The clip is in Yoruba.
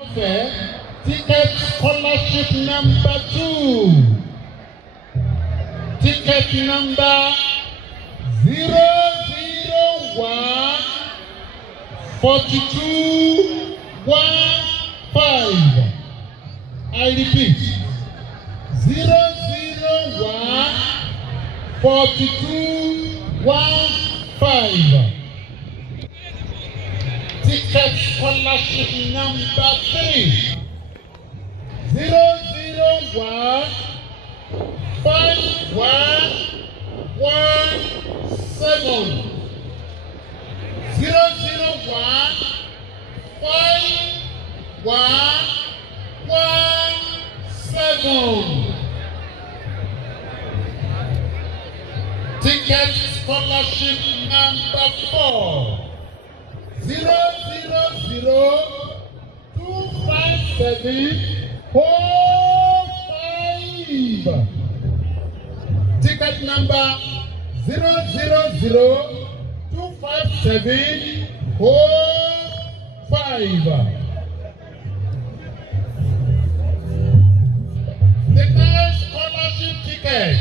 Okay. Ticket scholarship number 2. Ticket number 001 4215. I repeat, 001 4215. Ticket scholarship number 3. 001 5117. 001 5117. Ticket scholarship number 4. 0025745. Ticket number 0025745. The next scholarship ticket